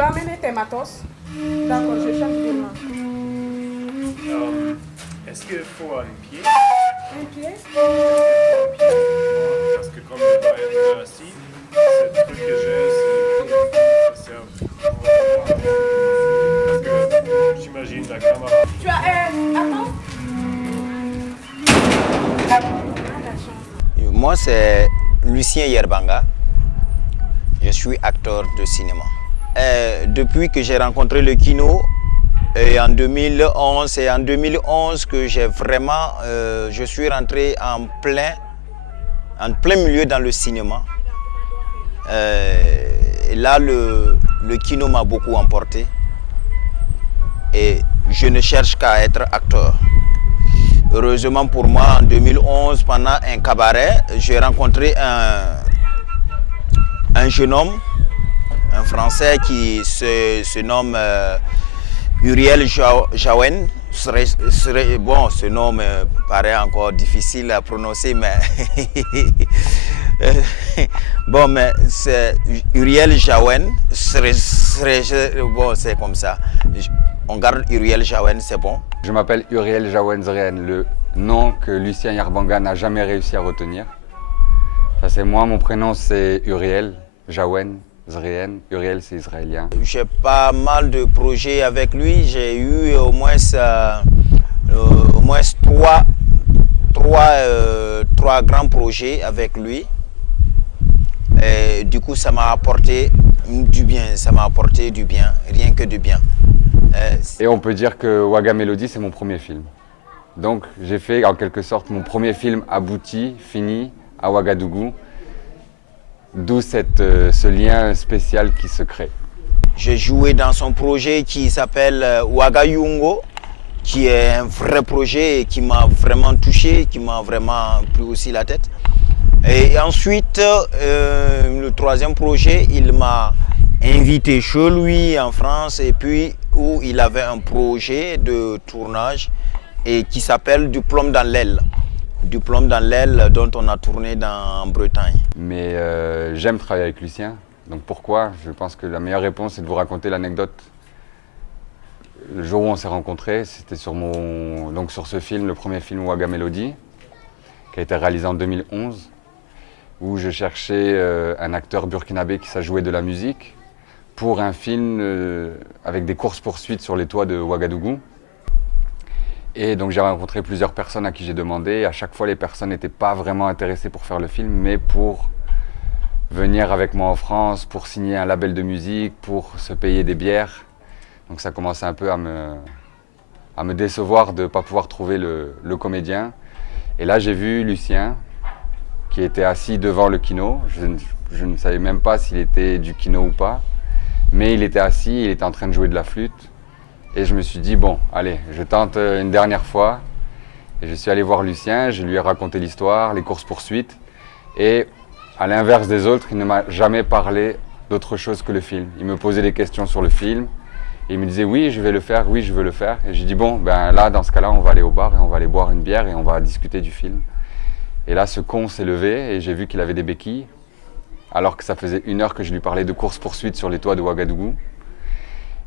as amené tes matos? D'accord, je cherche vraiment. Est-ce qu'il faut un pied? Un pied? Parce que comme il va être assis, ce truc que j'ai, c'est parce que j'imagine la caméra. Tu as... attends. Ah, la chance. Moi, c'est Lucien Yerbanga. Je suis acteur de cinéma. Depuis que j'ai rencontré le kino, en 2011, c'est en 2011 que j'ai vraiment, je suis rentré en plein milieu dans le cinéma. Et là, le kino m'a beaucoup emporté. Et je ne cherche qu'à être acteur. Heureusement pour moi, en 2011, pendant un cabaret, j'ai rencontré un jeune homme, un Français qui se nomme Uriel Jaouen. Bon, ce nom me paraît encore difficile à prononcer, mais bon, mais c'est Uriel Jaouen. Bon, c'est comme ça. On garde Uriel Jaouen, c'est bon. Je m'appelle Uriel Jaouen Zreen, le nom que Lucien Yerbanga n'a jamais réussi à retenir. Ça c'est moi, mon prénom c'est Uriel Jaouen Zreen. Uriel c'est israélien. J'ai pas mal de projets avec lui. J'ai eu au moins trois grands projets avec lui. Et du coup, ça m'a apporté du bien. Ça m'a apporté du bien, rien que du bien. Et on peut dire que Ouaga Melody, c'est mon premier film. Donc j'ai fait en quelque sorte mon premier film abouti, fini, à Ouagadougou. D'où ce lien spécial qui se crée. J'ai joué dans son projet qui s'appelle Ouaga Yungo, qui est un vrai projet qui m'a vraiment touché, qui m'a vraiment pris aussi la tête. Et ensuite, le troisième projet, il m'a invité chez lui en France, et puis où il avait un projet de tournage et qui s'appelle Du plomb dans l'aile. Du plomb dans l'aile dont on a tourné en Bretagne. Mais j'aime travailler avec Lucien. Donc pourquoi? Je pense que la meilleure réponse, c'est de vous raconter l'anecdote. Le jour où on s'est rencontrés, c'était sur ce film, le premier film Ouaga Melody, qui a été réalisé en 2011, où je cherchais un acteur burkinabé qui sait jouer de la musique pour un film avec des courses-poursuites sur les toits de Ouagadougou. Et donc j'ai rencontré plusieurs personnes à qui j'ai demandé. À chaque fois, les personnes n'étaient pas vraiment intéressées pour faire le film, mais pour venir avec moi en France, pour signer un label de musique, pour se payer des bières. Donc ça commençait un peu à me décevoir de ne pas pouvoir trouver le comédien. Et là, j'ai vu Lucien, qui était assis devant le kino. Je ne savais même pas s'il était du kino ou pas. Mais il était assis, il était en train de jouer de la flûte. Et je me suis dit, bon, allez, je tente une dernière fois. Et je suis allé voir Lucien, je lui ai raconté l'histoire, les courses-poursuites. Et à l'inverse des autres, il ne m'a jamais parlé d'autre chose que le film. Il me posait des questions sur le film. Et il me disait, oui, je vais le faire, oui, je veux le faire. Et j'ai dit, bon, ben là, dans ce cas-là, on va aller au bar et on va aller boire une bière et on va discuter du film. Et là, ce con s'est levé et j'ai vu qu'il avait des béquilles. Alors que ça faisait 1 heure que je lui parlais de courses-poursuites sur les toits de Ouagadougou.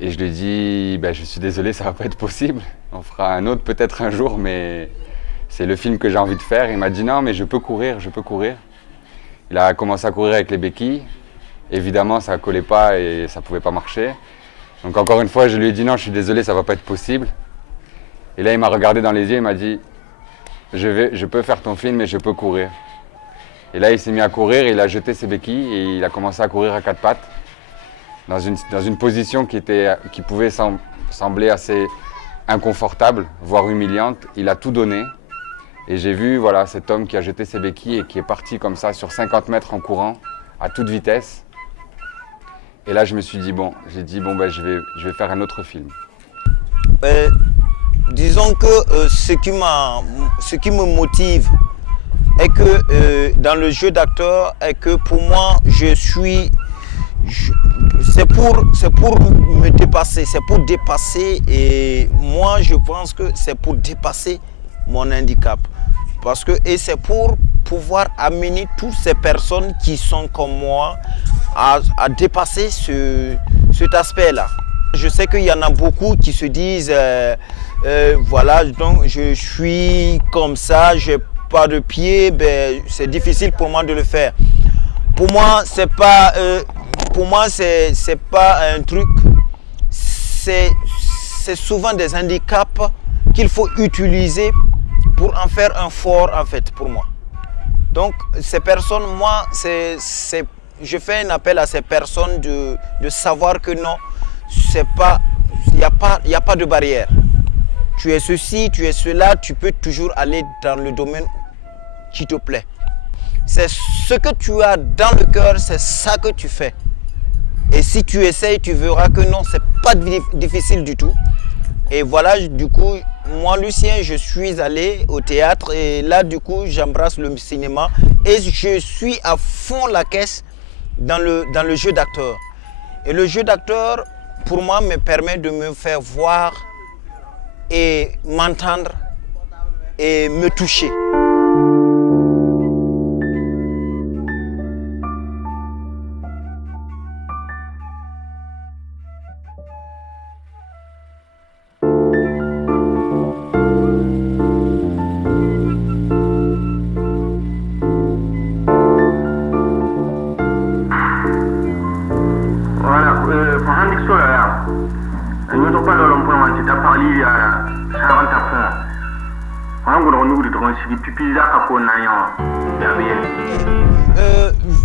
Et je lui ai dit, ben, je suis désolé, ça ne va pas être possible. On fera un autre peut-être un jour, mais c'est le film que j'ai envie de faire. Il m'a dit, non, mais je peux courir, je peux courir. Il a commencé à courir avec les béquilles. Évidemment, ça ne collait pas et ça ne pouvait pas marcher. Donc encore une fois, je lui ai dit, non, je suis désolé, ça ne va pas être possible. Et là, il m'a regardé dans les yeux et m'a dit, je peux faire ton film, mais je peux courir. Et là, il s'est mis à courir, il a jeté ses béquilles et il a commencé à courir à 4 pattes. Dans une position qui pouvait sembler assez inconfortable, voire humiliante. Il a tout donné. Et j'ai vu voilà, cet homme qui a jeté ses béquilles et qui est parti comme ça sur 50 mètres en courant, à toute vitesse. Et là, je me suis dit, bon, ben, je vais faire un autre film. Disons que ce qui me motive est que dans le jeu d'acteur, est que pour moi, c'est pour me dépasser, c'est pour dépasser, et moi je pense que c'est pour dépasser mon handicap. Et c'est pour pouvoir amener toutes ces personnes qui sont comme moi à dépasser cet aspect-là. Je sais qu'il y en a beaucoup qui se disent voilà, donc je suis comme ça, je n'ai pas de pied, ben, c'est difficile pour moi de le faire. Pour moi, c'est pas un truc, c'est souvent des handicaps qu'il faut utiliser pour en faire un fort en fait pour moi. Donc ces personnes, moi, je fais un appel à ces personnes de savoir que non, il n'y a pas de barrière. Tu es ceci, tu es cela, tu peux toujours aller dans le domaine qui te plaît. C'est ce que tu as dans le cœur, c'est ça que tu fais. Et si tu essayes, tu verras que non, c'est pas difficile du tout. Et voilà, du coup, moi, Lucien, je suis allé au théâtre et là, du coup, j'embrasse le cinéma et je suis à fond la caisse dans le jeu d'acteur. Et le jeu d'acteur, pour moi, me permet de me faire voir et m'entendre et me toucher.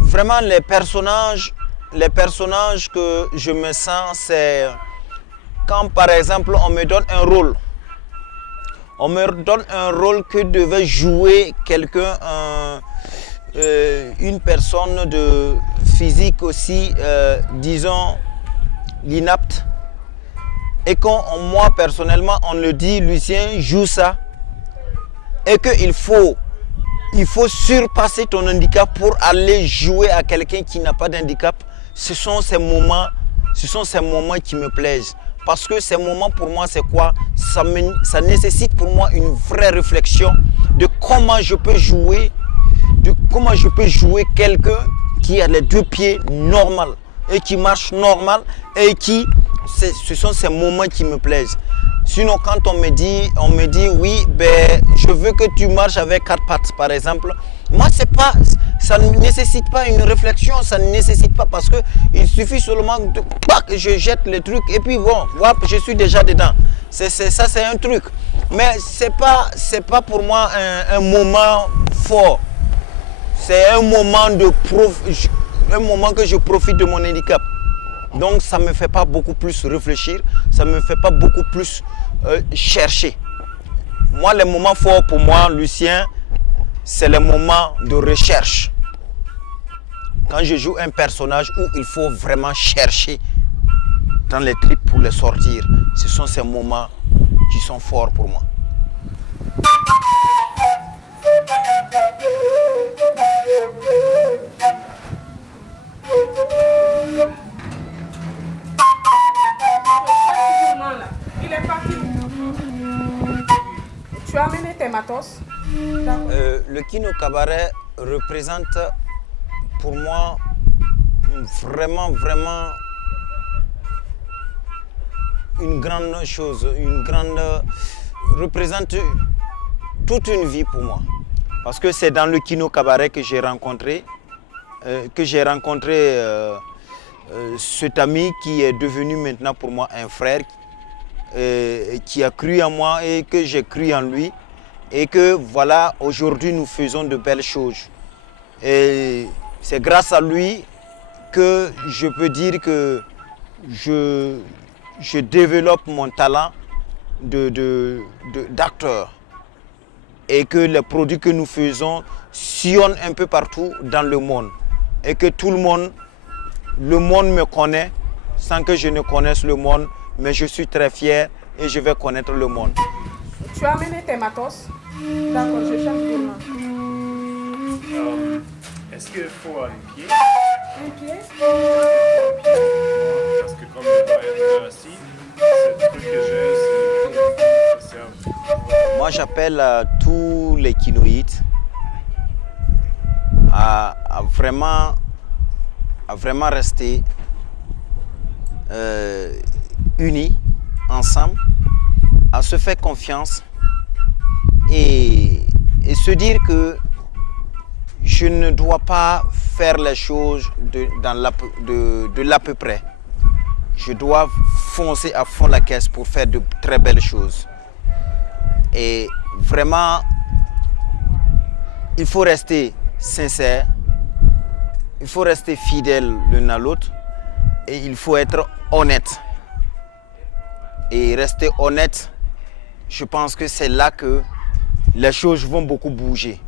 Vraiment les personnages que je me sens, c'est quand par exemple on me donne un rôle. On me donne un rôle que devait jouer quelqu'un, une personne de physique aussi, disons, l'inapte. Et quand moi personnellement on le dit, Lucien, joue ça. Et qu'il faut surpasser ton handicap pour aller jouer à quelqu'un qui n'a pas d'handicap. Ce sont ces moments qui me plaisent. Parce que ces moments pour moi, c'est quoi? Ça nécessite pour moi une vraie réflexion de comment je peux jouer, quelqu'un qui a les deux pieds normaux et qui marche normal et ce sont ces moments qui me plaisent. Sinon, quand on me dit oui, ben, je veux que tu marches avec 4 pattes, par exemple, moi, ça ne nécessite pas une réflexion, ça ne nécessite pas parce qu'il suffit seulement que je jette le truc et puis bon, voilà, je suis déjà dedans. Ça, c'est un truc. Mais c'est pas pour moi un moment fort. C'est un moment que je profite de mon handicap. Donc ça ne me fait pas beaucoup plus réfléchir, ça ne me fait pas beaucoup plus chercher. Moi, les moments forts pour moi, Lucien, c'est les moments de recherche. Quand je joue un personnage où il faut vraiment chercher dans les tripes pour les sortir, ce sont ces moments qui sont forts pour moi. Il est parti. Tu as amené tes matos? Le Kino Cabaret représente pour moi vraiment une grande chose, représente toute une vie pour moi. Parce que c'est dans le Kino Cabaret que j'ai rencontré cet ami qui est devenu maintenant pour moi un frère, qui a cru en moi et que j'ai cru en lui. Et que voilà, aujourd'hui nous faisons de belles choses. Et c'est grâce à lui que je peux dire que je développe mon talent d'acteur. Et que les produits que nous faisons sillonnent un peu partout dans le monde. Et que tout le monde me connaît sans que je ne connaisse le monde. Mais je suis très fier et je vais connaître le monde. Tu as amené tes matos? D'accord, je cherche des mains. Est-ce qu'il faut un pied? Un pied? Parce que comme je dois être assis, c'est le truc que j'ai, c'est Moi, j'appelle tous les kinoïdes à vraiment rester unis, ensemble, à se faire confiance et se dire que je ne dois pas faire les choses de l'à peu près. Je dois foncer à fond la caisse pour faire de très belles choses. Et vraiment, il faut rester sincère, il faut rester fidèle l'un à l'autre et il faut être honnête. Et rester honnête, je pense que c'est là que les choses vont beaucoup bouger.